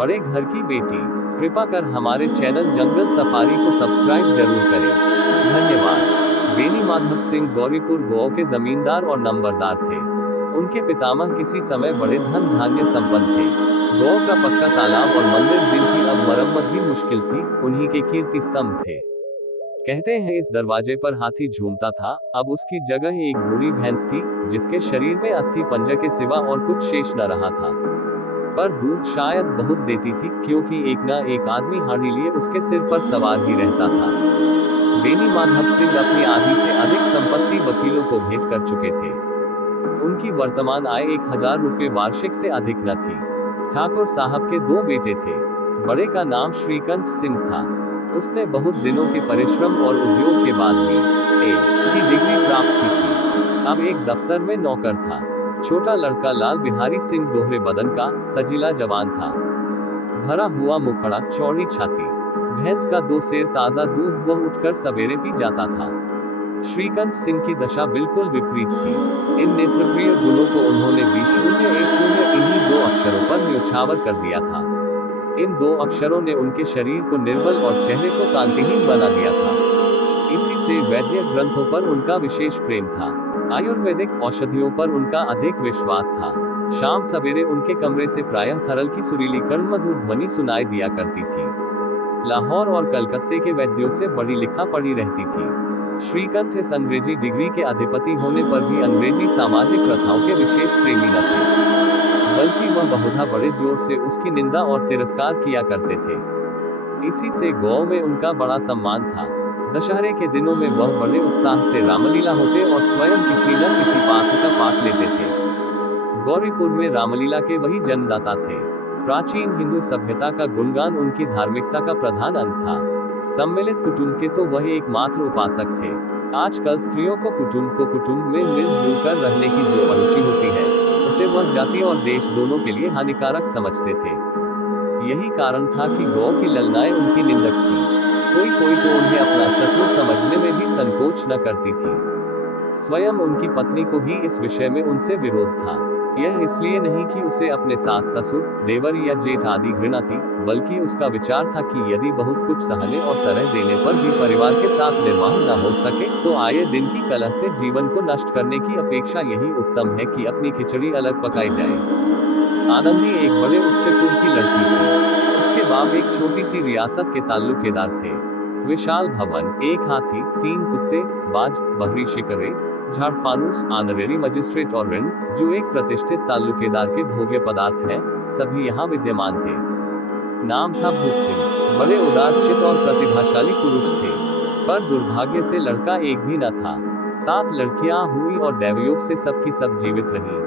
बड़े घर की बेटी, कृपा कर हमारे चैनल जंगल सफारी को सब्सक्राइब जरूर करें। धन्यवाद। बेनी माधव सिंह गौरीपुर गांव के जमींदार और नंबरदार थे। उनके पितामह किसी समय बड़े धन धान्य संपन्न थे। गांव का पक्का तालाब और मंदिर, जिनकी अब मरम्मत भी मुश्किल थी, उन्हीं के कीर्ति स्तंभ थे। कहते हैं इस दरवाजे पर हाथी झूमता था। अब उसकी जगह एक बूढ़ी भैंस थी, जिसके शरीर में अस्थि पंजर के सिवा और कुछ शेष न रहा था। पर दूध शायद बहुत देती थी, क्योंकि एक न एक आदमी हाड़ी लिए उसके सिर पर सवार ही रहता था। बेनी माधव सिंह अपनी आधी से अधिक संपत्ति वकीलों को भेंट कर चुके थे। उनकी वर्तमान आय 1000 रुपये वार्षिक से अधिक न थी। ठाकुर साहब के 2 बेटे थे। बड़े का नाम श्रीकंठ सिंह था। उसने बहुत दिनों के परिश्रम और उद्योग के बाद B.A. की डिग्री प्राप्त की थी। अब एक दफ्तर में नौकर था। छोटा लड़का लाल बिहारी सिंह दोहरे बदन का सजीला जवान था। भरा हुआ मुखड़ा, चौड़ी छाती, भैंस का 2 सेर ताजा दूध वह उठकर सवेरे पी जाता था। श्रीकंठ सिंह की दशा बिल्कुल विपरीत थी। इन नेत्रप्रिय गुणों को उन्होंने B0A0 इन्हीं 2 अक्षरों पर न्योछावर कर दिया था। इन 2 अक्षरों ने उनके शरीर को निर्बल और चेहरे को कांतिहीन बना दिया था। इसी से वैद्य ग्रंथों पर उनका विशेष प्रेम था। आयुर्वेदिक औषधियों पर उनका अधिक विश्वास था। शाम सवेरे उनके कमरे से प्रायः खरल की सुरीली कर्णमधुर ध्वनि सुनाई दिया करती थी। लाहौर और कलकत्ते के वैद्यों से बड़ी लिखा पड़ी रहती थी। श्रीकंठ इस अंग्रेजी डिग्री के अधिपति होने पर भी अंग्रेजी सामाजिक प्रथाओं के विशेष प्रेमी न थे, बल्कि वह बहुधा बड़े जोर से उसकी निंदा और तिरस्कार किया करते थे। इसी से गांव में उनका बड़ा सम्मान था। दशहरे के दिनों में वह बड़े उत्साह से रामलीला होते और स्वयं किसी न किसी पात्र का पाठ लेते थे। गौरीपुर में रामलीला के वही जन्मदाता थे। प्राचीन हिंदू सभ्यता का गुणगान उनकी धार्मिकता का प्रधान अंग था। सम्मिलित कुटुंब के तो वह एकमात्र उपासक थे। आजकल स्त्रियों को कुटुंब में मिलजुल कर रहने की जो अरुचि होती है, उसे वह जाति और देश दोनों के लिए हानिकारक समझते थे। यही कारण था कि गौ की ललनाएं उनकी निंदक थी। कोई तो उन्हें अपना शत्रु समझने में भी संकोच न करती थी। स्वयं उनकी पत्नी को ही इस विषय में उनसे विरोध था। यह इसलिए नहीं कि उसे अपने सास ससुर, देवर या जेठ आदि घृणा थी, बल्कि उसका विचार था कि यदि बहुत कुछ सहने और तरह देने पर भी परिवार के साथ निर्वाह न हो सके, तो आए दिन की कलह से जीवन को नष्ट करने की अपेक्षा यही उत्तम है कि अपनी खिचड़ी अलग पकाई जाए। आनंदी एक बड़े उच्च कुल की लड़की थी। उसके बाप एक छोटी सी रियासत के ताल्लुकेदार थे। विशाल भवन, 1 हाथी, 3 कुत्ते, बाज, बहरी शिकरे, झाड़फानूस, ऑनरेरी मजिस्ट्रेट और ऋण, जो एक प्रतिष्ठित ताल्लुकेदार के भोग्य पदार्थ हैं, सभी यहाँ विद्यमान थे। नाम था भूप सिंह। बड़े उदारचित और प्रतिभाशाली पुरुष थे, पर दुर्भाग्य से लड़का एक भी न था। 7 लड़कियां हुई और दैवयोग से सबकी सब जीवित रहीं।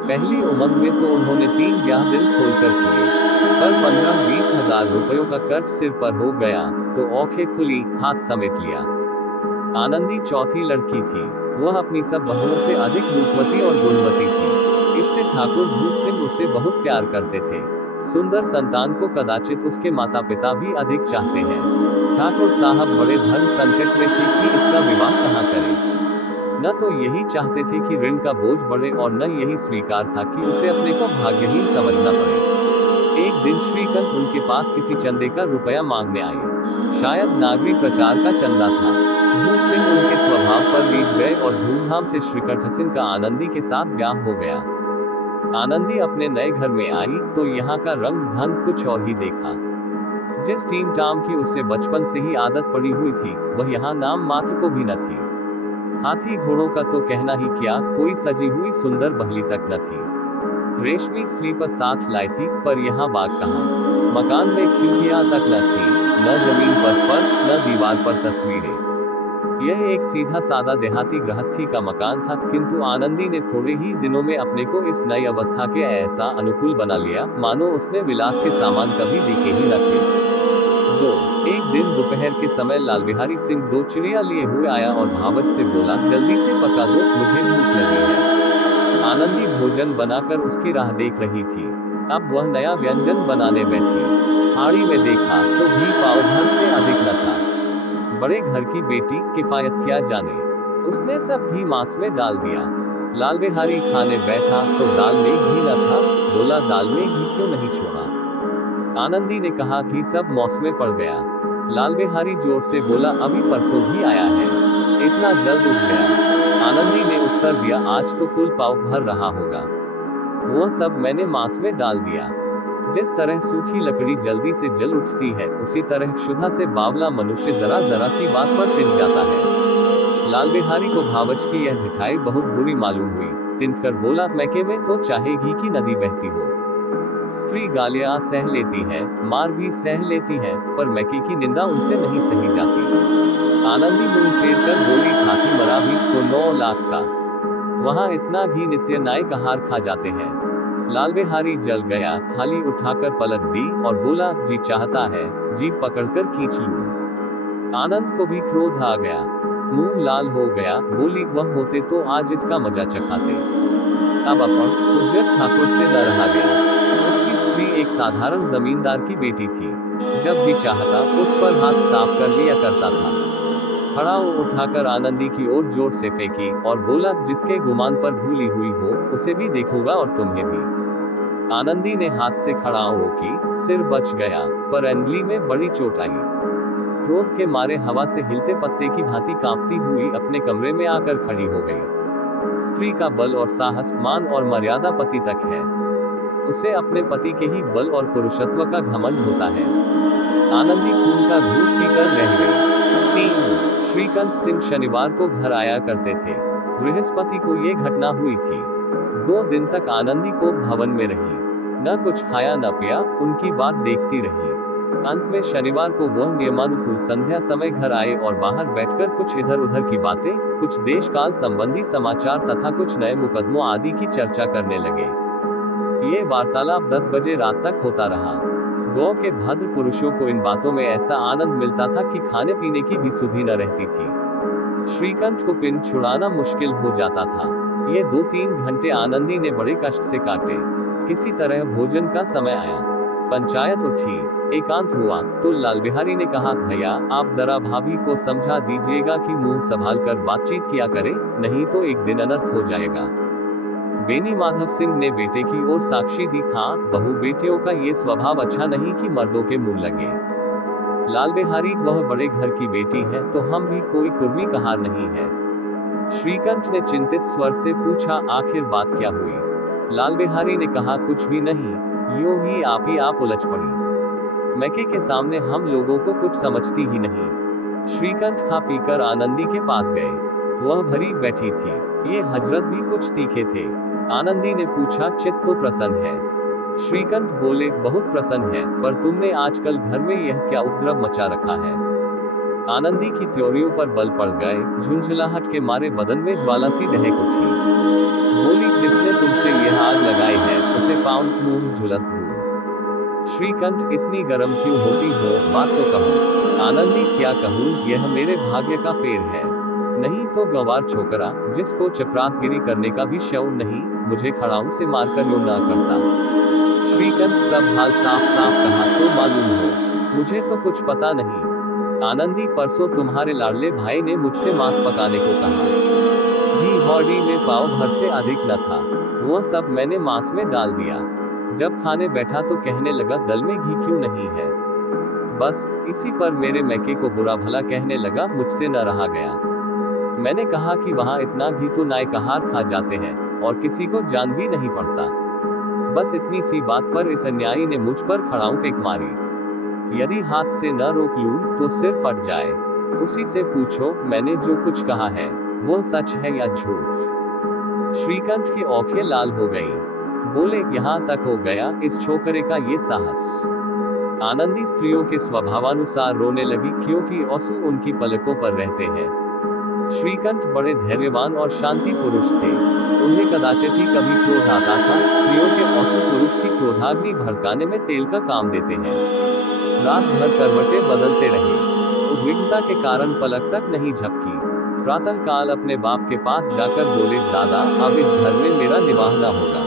पहली उमंग में तो उन्होंने 3 ब्याह दिल खोलकर किए, पर 15-20 हजार रुपयों का कर्ज सिर पर हो गया तो औंखें खुली, हाथ समेट लिया। आनंदी चौथी लड़की थी। वह अपनी सब बहनों से अधिक रूपवती और गुणवती थी। इससे ठाकुर भूप सिंह उसे बहुत प्यार करते थे। सुंदर संतान को कदाचित उसके माता पिता भी अधिक चाहते हैं। ठाकुर साहब बड़े धन संकट में थे कि इसका विवाह कहाँ करें। न तो यही चाहते थे कि ऋण का बोझ बढ़े और न यही स्वीकार था कि उसे अपने को भाग्यहीन समझना पड़े। एक दिन श्रीकंठ उनके पास किसी चंदे का रुपया मांगने आए। शायद नागरी प्रचार का चंदा था। भूप सिंह उनके स्वभाव पर रीझ गए और धूमधाम से श्रीकंठ सिंह का आनंदी के साथ ब्याह हो गया। आनंदी अपने नए घर में आई तो यहाँ का रंग धन कुछ और ही देखा। जिस टीम टाम की उसे बचपन से ही आदत पड़ी हुई थी, वह यहाँ नाम मात्र को भी न थी। हाथी घोड़ों का तो कहना ही क्या, कोई सजी हुई सुंदर बहली तक न थी। रेशमी स्लीपर साथ लाई थी, पर यहाँ बाग कहाँ। मकान में खिड़कियां तक न थी, न जमीन पर फर्श, न दीवार पर तस्वीरें। यह एक सीधा सादा देहाती गृहस्थी का मकान था, किंतु आनंदी ने थोड़े ही दिनों में अपने को इस नई अवस्था के ऐसा अनुकूल बना लिया, मानो उसने विलास के सामान कभी देखे ही न थे। एक दिन दोपहर के समय लाल बिहारी सिंह 2 चिड़िया लिए हुए आया और भावच से बोला, जल्दी से पका दो, मुझे भूख लगी है। आनंदी भोजन बनाकर उसकी राह देख रही थी। अब वह नया व्यंजन बनाने बैठी। हाड़ी में देखा तो घी पाव भर से अधिक न था। बड़े घर की बेटी, किफायत क्या जाने। उसने सब घी मांस में डाल दिया। लाल बिहारी खाने बैठा तो दाल में घी न था। बोला, दाल में घी क्यों नहीं छोड़ा। आनंदी ने कहा कि सब मौसमे पड़ गया। लाल बिहारी जोर से बोला, अभी परसों भी आया है, इतना जल्द उठ गया। आनंदी ने उत्तर दिया, आज तो कुल पाव भर रहा होगा। वह सब मैंने मांस में डाल दिया। जिस तरह सूखी लकड़ी जल्दी से जल उठती है, उसी तरह क्षुधा से बावला मनुष्य जरा जरा सी बात पर तिन जाता है। लाल बिहारी को भावच की यह धिठाई बहुत बुरी मालूम हुई। तिनक कर बोला, मैके में तो चाहे घी की नदी बहती हो। स्त्री गालियां सह लेती है, मार भी सह लेती है, पर मैके की निंदा उनसे नहीं सही जाती। आनंदी मुंह फेर कर बोली, हाथी मरा भी तो 9 लाख का, वहां इतना घी नित्य नाय कहार खा जाते हैं। लाल बिहारी जल गया, थाली उठाकर पलट दी और बोला, जी चाहता है जीभ पकड़कर खींच लूं। आनंद को भी क्रोध आ गया, मुंह लाल हो गया। बोली, वह होते तो आज इसका मजा चखाते। अब अपन उज्जत ठाकुर से न रहा गया। उसकी स्त्री एक साधारण जमींदार की बेटी थी। जब जी चाहता उस पर हाथ साफ कर लिया करता था। खड़ाऊ उठाकर आनंदी की ओर जोर से फेंकी और बोला, जिसके गुमान पर भूली हुई हो उसे भी देखूंगा और तुम्हें भी। आनंदी ने हाथ से खड़ाऊ रोकी, सिर बच गया, पर अंगुली में बड़ी चोट आई। क्रोध के मारे हवा से हिलते पत्ते की भांति कांपती हुई अपने कमरे में आकर खड़ी हो गई। स्त्री का बल और साहस, मान और मर्यादा पति तक है। उसे अपने पति के ही बल और पुरुषत्व का घमंड होता है। आनंदी खून का घूंट पीकर रह गई। 3 श्रीकांत सिंह शनिवार को घर आया करते थे। बृहस्पति को ये घटना हुई थी। 2 दिन तक आनंदी को भवन में रही, न कुछ खाया न पिया, उनकी बात देखती रही। अंत में शनिवार को वह नियमानुकूल संध्या समय घर आए और बाहर बैठकर कुछ इधर उधर की बातें, कुछ देश काल संबंधी समाचार तथा कुछ नए मुकदमों आदि की चर्चा करने लगे। ये वार्तालाप 10 बजे रात तक होता रहा। गौ के भद्र पुरुषों को इन बातों में ऐसा आनंद मिलता था कि खाने पीने की भी सुधि न रहती थी। श्रीकांत को पिंड छुड़ाना मुश्किल हो जाता था। ये 2-3 घंटे आनंदी ने बड़े कष्ट से काटे। किसी तरह भोजन का समय आया, पंचायत उठी, एकांत हुआ तो लाल बिहारी ने कहा, भैया आप जरा भाभी को समझा दीजिएगा कि मुंह संभाल कर बातचीत किया करे, नहीं तो एक दिन अनर्थ हो जाएगा। बेनी माधव सिंह ने बेटे की ओर साक्षी दी, हाँ बहू बेटियों का ये स्वभाव अच्छा नहीं कि मर्दों के मुंह लगे। लाल बिहारी, वह बड़े घर की बेटी है तो हम भी कोई कुर्मी कहार नहीं है। श्रीकांत ने चिंतित स्वर से पूछा, आखिर बात क्या हुई? लाल बिहारी ने कहा, कुछ भी नहीं, यूं ही आप उलझ पड़ी। मैके के सामने हम लोगों को कुछ समझती ही नहीं। श्रीकांत खा पीकर आनंदी के पास गए। वह भरी बैठी थी। ये हजरत भी कुछ तीखे थे। आनंदी ने पूछा, चित्त तो प्रसन्न है? श्रीकांत बोले, बहुत प्रसन्न है, पर तुमने आजकल घर में यह क्या उपद्रव मचा रखा है? आनंदी की त्योरियों पर बल पड़ गए। झुंझलाहट के मारे बदन में ज्वाला सी दहक उठी। बोली, जिसने तुमसे यह आग लगाई है उसे पांव मुंह झुलस दूं। श्रीकांत, इतनी गर्म क्यों होती हो, बात तो कहो। आनंदी, क्या कहूँ, यह मेरे भाग्य का फेर है। नहीं तो गंवार छोकरा, जिसको चपरासगिरी करने का भी शौक नहीं, मुझे खड़ाऊ से मारकर यूं ना करता। श्रीकांत, सब हाल साफ साफ कहा तो मालूम हो, मुझे तो कुछ पता नहीं। आनंदी, परसों तुम्हारे लाडले भाई ने मुझसे मांस पकाने को कहा। घी हौडी में पाव भर से अधिक न था, वह सब मैंने मांस में डाल दिया। जब खाने बैठा तो कहने लगा, दल में घी क्यों नहीं है? बस इसी पर मेरे मैके को बुरा भला कहने लगा, मुझसे न रहा गया। मैंने कहा कि वहां इतना घी तो नाय कहार खा जाते हैं और किसी को जान भी नहीं पड़ता। बस इतनी सी बात पर इस अन्यायी ने मुझ पर खड़ाऊ फेंक मारी। यदि हाथ से न रोक लूं तो सिर फट जाए। उसी से पूछो मैंने जो कुछ कहा है वह सच है या झूठ। श्रीकांत की आंखें लाल हो गईं। बोले, यहाँ तक हो गया इस छोकरे का ये साहस। आनंदी स्त्रियों के स्वभावानुसार रोने लगी, क्योंकि आंसू उनकी पलकों पर रहते हैं। श्रीकांत बड़े धैर्यवान और शांति पुरुष थे। उन्हें कदाचित ही कभी क्रोध आता था। स्त्रियों के आंसू पुरुष की क्रोधाग्नि भड़काने में तेल का काम देते हैं। रात भर करवटें बदलते रहे। उद्विग्नता के कारण पलक तक नहीं झपकी। प्रातः काल अपने बाप के पास जाकर बोले, दादा अब इस घर में मेरा निवाह न होगा।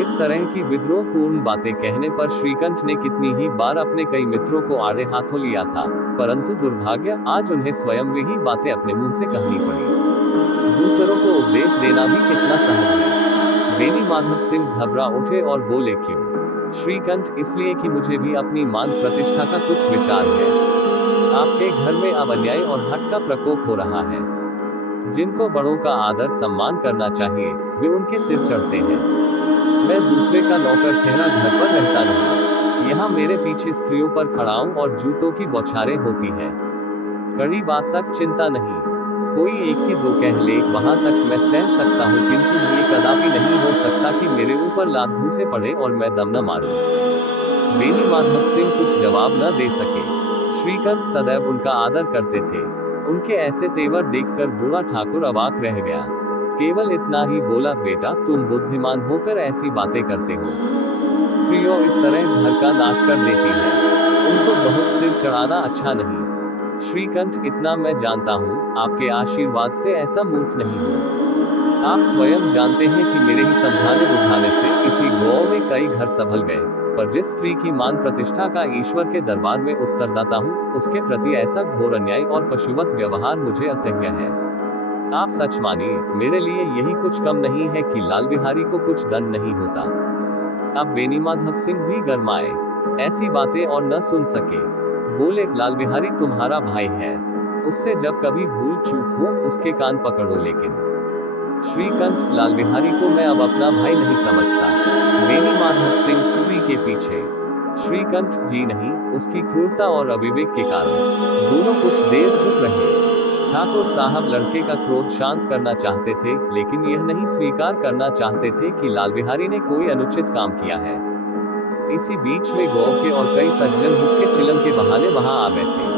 इस तरह की विद्रोहपूर्ण बातें कहने पर श्रीकांत ने कितनी ही बार अपने कई मित्रों को आड़े हाथों लिया था, परंतु दुर्भाग्य आज उन्हें स्वयं वही बातें अपने मुंह से कहनी पड़ी। दूसरों को उपदेश देना भी कितना सहज है। बेनी माधव सिंह घबरा उठे और बोले, क्यों? श्रीकंठ, इसलिए कि मुझे भी अपनी मान प्रतिष्ठा का कुछ विचार है। आपके घर में अब अन्याय और हठ का प्रकोप हो रहा है। जिनको बड़ों का आदर सम्मान करना चाहिए, वे उनके सिर चढ़ते हैं। मैं दूसरे का नौकर ठहरा घर पर रहता नहीं। यहाँ मेरे पीछे स्त्रियों पर खड़ाओं और जूतों की बौछारें होती हैं। कड़ी बात तक चिंता नहीं। कोई एक की दो कह ले, वहां तक मैं सह सकता हूँ, किंतु ये कदापि नहीं हो सकता कि मेरे ऊपर लात घूंसे पड़े और मैं दम न मारूं। बेनी माधव सिंह कुछ जवाब न दे सके। श्रीकंठ सदैव उनका आदर करते थे। उनके ऐसे तेवर देखकर बूढ़ा ठाकुर अवाक रह गया। केवल इतना ही बोला, बेटा तुम बुद्धिमान होकर ऐसी बातें करते हो। स्त्रियों इस तरह घर का नाश कर देती हैं। उनको बहुत सिर चढ़ाना अच्छा नहीं। श्रीकंठ, इतना मैं जानता हूँ, आपके आशीर्वाद से ऐसा मूर्ख नहीं हूँ। आप स्वयं जानते हैं कि मेरे ही समझाने बुझाने से इसी गांव में कई घर संभल गए, पर जिस स्त्री की मान प्रतिष्ठा का ईश्वर के दरबार में उत्तरदाता हूँ, उसके प्रति ऐसा घोर अन्याय और पशुवत व्यवहार मुझे असह्य है। आप सच मानिए, मेरे लिए यही कुछ कम नहीं है कि लाल बिहारी को कुछ दंड नहीं होता। अब बेनी माधव सिंह भी गरमाए, ऐसी बातें और न सुन सके। बोले, लाल बिहारी तुम्हारा भाई है, उससे जब कभी भूल चूक हो उसके कान पकड़ो। लेकिन श्रीकंठ, लाल बिहारी को मैं अब अपना भाई नहीं समझता। बेनी माधव सिंह स्त्री के पीछे। श्रीकंठ, जी नहीं, उसकी क्रूरता और अविवेक के कारण। दोनों कुछ देर चुप रहे। ठाकुर साहब लड़के का क्रोध शांत करना चाहते थे, लेकिन यह नहीं स्वीकार करना चाहते थे कि लाल बिहारी ने कोई अनुचित काम किया है। इसी बीच में गांव के और कई सज्जन हुक्के चिलम के बहाने वहां आ गए थे।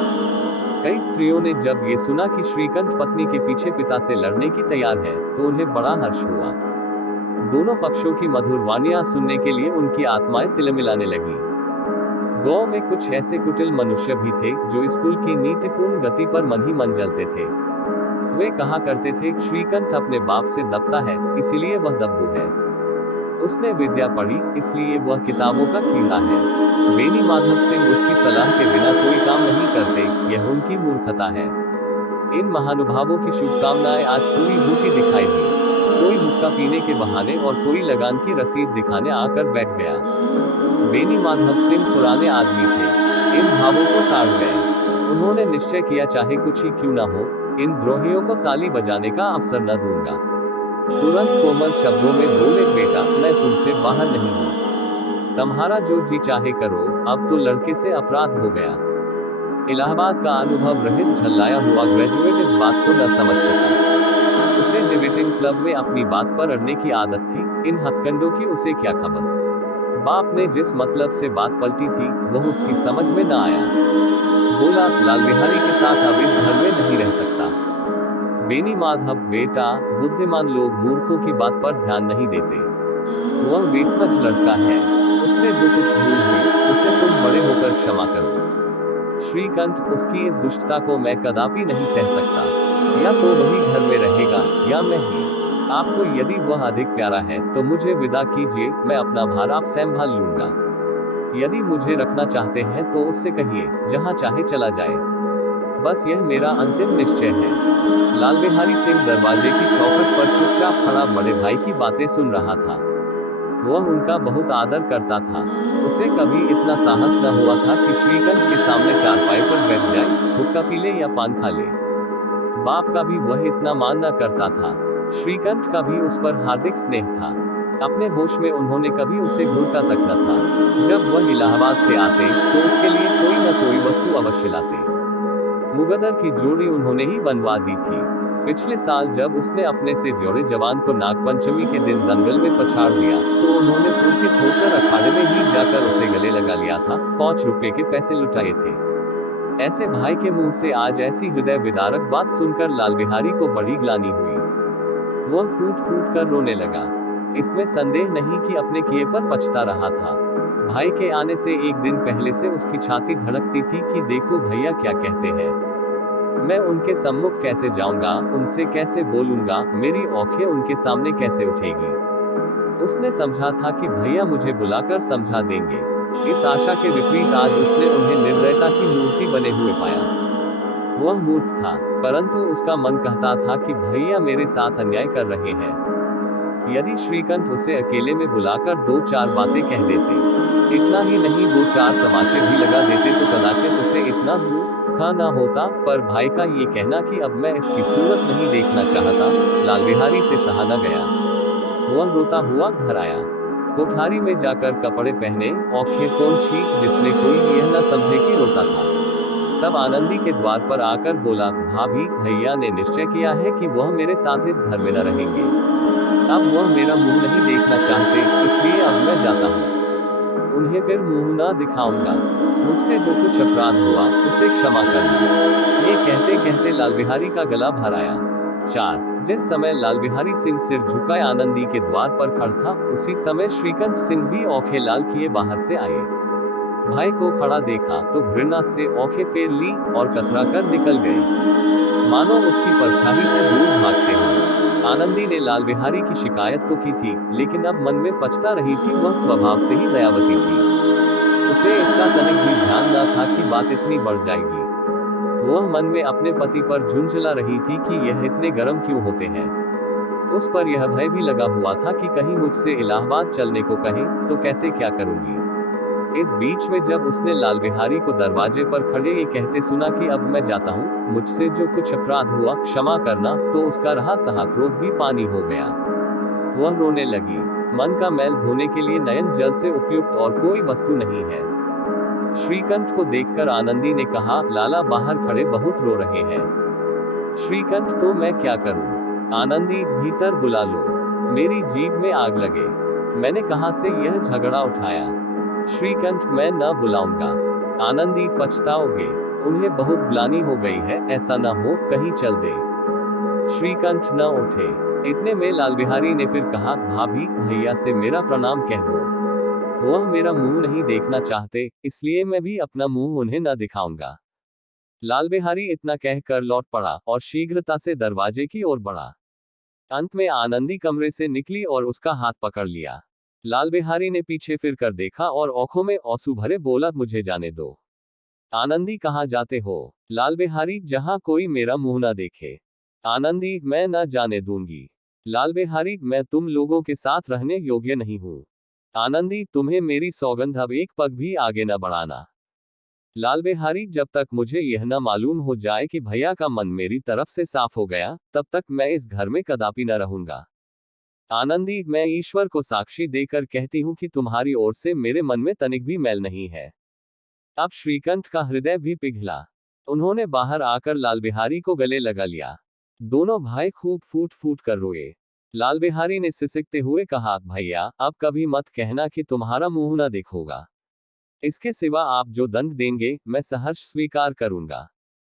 कई स्त्रियों ने जब ये सुना कि श्रीकंठ पत्नी के पीछे पिता से लड़ने की तैयार है, तो उन्हें बड़ा हर्ष हुआ। दोनों पक्षों की मधुर वाणियां सुनने के लिए उनकी आत्माएं तिलमिलाने लगी। गांव में कुछ ऐसे कुटिल मनुष्य भी थे जो स्कूल की नीतिपूर्ण गति पर मन ही मन जलते थे। वे कहा करते थे, श्रीकंठ अपने बाप से दबता है, इसीलिए वह दब्बू है। उसने विद्या पढ़ी, इसलिए वह किताबों का कीड़ा है। बेनी माधव सिंह उसकी सलाह के बिना कोई काम नहीं करते, यह उनकी मूर्खता है। इन महानुभावों की शुभकामनाएं आज पूरी होती दिखाई दी। कोई हुक्का पीने के बहाने और कोई लगान की रसीद दिखाने आकर बैठ गया। बेनी माधव सिंह पुराने आदमी थे, इन भावों को टाल गए। उन्होंने निश्चय किया, चाहे कुछ ही क्यों न हो, इन द्रोहियों को ताली बजाने का अवसर न दूंगा। तुरंत कोमल शब्दों में बोले, बेटा मैं तुमसे बाहर नहीं हूँ, तुम्हारा जो जी चाहे करो। अब तो लड़के से अपराध हो गया। इलाहाबाद का अनुभव रहित झल्लाया हुआ ग्रेजुएट इस बात को न समझ सका। उसे डिबेटिंग क्लब में अपनी बात पर अड़ने की आदत थी, इन हथकंडों की उसे क्या खबर। बाप ने जिस मतलब से बात पलटी थी, वह उसकी समझ में न आया। बोला, लाल बिहारी के साथ अब इस घर में नहीं रह सकता। बेनी माधव, बेटा बुद्धिमान लोग मूर्खों की बात पर ध्यान नहीं देते। वह बेसमझ लड़का है, उससे जो कुछ भूल हुई उसे तुम बड़े होकर क्षमा करो। श्रीकंठ, उसकी इस दुष्टता को मैं कदापि नहीं सह सकता। या तो वही घर में रहेगा या मैं ही। आपको यदि वह अधिक प्यारा है तो मुझे विदा कीजिए, मैं अपना भार आप संभाल लूंगा। यदि मुझे रखना चाहते हैं तो उससे कहिए, जहां चाहे चला जाए। बस यह मेरा अंतिम निश्चय है। लाल बिहारी सिंह दरवाजे की चौखट पर चुपचाप खड़ा बड़े भाई की बातें सुन रहा था। वह उनका बहुत आदर करता था। उसे कभी इतना साहस न हुआ था कि श्रीकंठ के सामने चारपाई पर बैठ जाए, हुक्का पी ले या पान खा ले। बाप का भी वह इतना मान न करता था। श्रीकंठ का भी उस पर हार्दिक स्नेह था। अपने होश में उन्होंने कभी उसे घूरता तक न था। जब वह इलाहाबाद से आते तो उसके लिए कोई न कोई वस्तु अवश्य लाते। मुगदर की जोड़ी उन्होंने ही बनवा दी थी। पिछले साल जब उसने अपने से जोड़े जवान को नागपंचमी के दिन दंगल में पछाड़ दिया, तो उन्होंने पुलकित होकर अखाड़े में ही जाकर उसे गले लगा लिया था। 5 रुपए के पैसे लुटाए थे। ऐसे भाई के मुंह से आज ऐसी हृदय विदारक बात सुनकर लाल बिहारी को बड़ी ग्लानि हुई। वह फूट फूट कर रोने लगा। इसमें संदेह नहीं कि अपने किए पर पछता रहा था। भाई के आने से एक दिन पहले से उसकी छाती धड़कती थी कि देखो भैया क्या कहते हैं। मैं उनके सम्मुख कैसे जाऊंगा, उनसे कैसे बोलूंगा, मेरी औंखें उनके सामने कैसे उठेगी। उसने समझा था कि भैया मुझे बुलाकर समझा देंगे। इस आशा के विपरीत आज उसने उन्हें निर्दयता की मूर्ति बने हुए पाया। वह मूर्ख था, परंतु उसका मन कहता था कि भैया मेरे साथ अन्याय कर रहे हैं। यदि श्रीकंठ उसे अकेले में बुलाकर 2-4 बातें कह देते, इतना ही नहीं 2-4 तमाचे भी लगा देते तो कदाचित उसे इतना दुख न होता, पर भाई का ये कहना कि अब मैं इसकी सूरत नहीं देखना चाहता, लाल बिहारी से सहा न गया। वह रोता हुआ घर आया। कोठारी में जाकर कपड़े पहने, औंखें पोंछी, जिसने कोई यह न समझे कि रोता था। तब आनंदी के द्वार पर आकर बोला, भाभी, भैया ने निश्चय किया है कि वह मेरे साथ इस घर में न रहेंगे। अब वह मेरा मुंह नहीं देखना चाहते, इसलिए अब मैं जाता हूँ। उन्हें फिर मुंह ना दिखाऊंगा। मुझसे जो कुछ अपराध हुआ उसे क्षमा करना। ये कहते कहते लाल बिहारी का गला भर आया। 4 जिस समय लाल बिहारी सिंह सिर झुकाए आनंदी के द्वार पर खड़ा था, उसी समय श्रीकंठ सिंह भी औंखें लाल किए बाहर से आए। भाई को खड़ा देखा तो घृणा से औंखें फेर ली और कतरा कर निकल गए, मानो उसकी परछाई से दूर भागते हो। आनंदी ने लाल बिहारी की शिकायत तो की थी, लेकिन अब मन में पछता रही थी। वह स्वभाव से ही दयावती थी। उसे इसका तनिक भी ध्यान न था कि बात इतनी बढ़ जाएगी। वह मन में अपने पति पर झुंझला रही थी कि यह इतने गर्म क्यों होते हैं। उस पर यह भय भी लगा हुआ था कि कहीं मुझसे इलाहाबाद चलने को कहें तो कैसे क्या करूंगी। इस बीच में जब उसने लाल बिहारी को दरवाजे पर खड़े ये कहते सुना कि अब मैं जाता हूँ, मुझसे जो कुछ अपराध हुआ क्षमा करना, तो उसका रहा सहा क्रोध भी पानी हो गया। वह रोने लगी। मन का मैल धोने के लिए नयन जल से उपयुक्त और कोई वस्तु नहीं है। श्रीकंठ को देखकर आनंदी ने कहा, लाला बाहर खड़े बहुत रो रहे हैं। श्रीकंठ, तो मैं क्या करूं? आनंदी, भीतर बुला लो। मेरी जीभ में आग लगे। मैंने कहां से यह झगड़ा उठाया? श्रीकंठ, मैं न बुलाऊंगा। आनंदी, पछताओगे। उन्हें बहुत ग्लानि हो गई है, ऐसा न हो कहीं चल दे। श्रीकंठ न उठे। इतने में लाल बिहारी ने फिर कहा, भाभी, भैया से मेरा प्रणाम कह दो। वह मेरा मुंह नहीं देखना चाहते, इसलिए मैं भी अपना मुंह उन्हें न दिखाऊंगा। लाल बिहारी इतना कहकर लौट पड़ा और शीघ्रता से दरवाजे की ओर बढ़ा। अंत में आनंदी कमरे से निकली और उसका हाथ पकड़ लिया। लाल बिहारी ने पीछे फिर कर देखा और आंखों में आंसू भरे बोला, मुझे जाने दो। आनंदी, कहाँ जाते हो? लाल बिहारी, जहां कोई मेरा मुंह ना देखे। आनंदी, मैं न जाने दूंगी। लाल बिहारी, मैं तुम लोगों के साथ रहने योग्य नहीं हूं। आनंदी, तुम्हें मेरी सौगंध, अब एक पग भी आगे न बढ़ाना। लाल बिहारी, जब तक मुझे यह न मालूम हो जाए कि भैया का मन मेरी तरफ से साफ हो गया, तब तक मैं इस घर में कदापि न रहूंगा। आनंदी, मैं ईश्वर को साक्षी देकर कहती हूं कि तुम्हारी ओर से मेरे मन में तनिक भी मैल नहीं है। अब श्रीकंठ का हृदय भी पिघला। उन्होंने बाहर आकर लाल बिहारी को गले लगा लिया। दोनों भाई खूब फूट फूट कर रोए। लाल बिहारी ने सिसकते हुए कहा, भैया, अब कभी मत कहना कि तुम्हारा मुंह न देखूंगा। इसके सिवा आप जो दंड देंगे मैं सहर्ष स्वीकार करूंगा।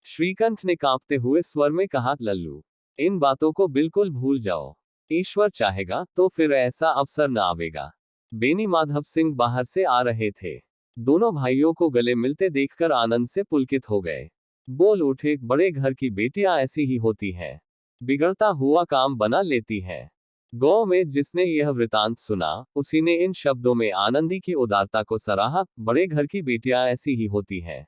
श्रीकंठ ने कांपते हुए स्वर में कहा, लल्लू, इन बातों को बिल्कुल भूल जाओ। ईश्वर चाहेगा तो फिर ऐसा अवसर न आवेगा। बेनी माधव सिंह बाहर से आ रहे थे। दोनों भाइयों को गले मिलते देखकर आनंद से पुलकित हो गए। बोल उठे, बड़े घर की बेटियां ऐसी ही होती हैं, बिगड़ता हुआ काम बना लेती हैं। गांव में जिसने यह वृतांत सुना, उसी ने इन शब्दों में आनंदी की उदारता को सराहा। बड़े घर की बेटियां ऐसी ही होती हैं।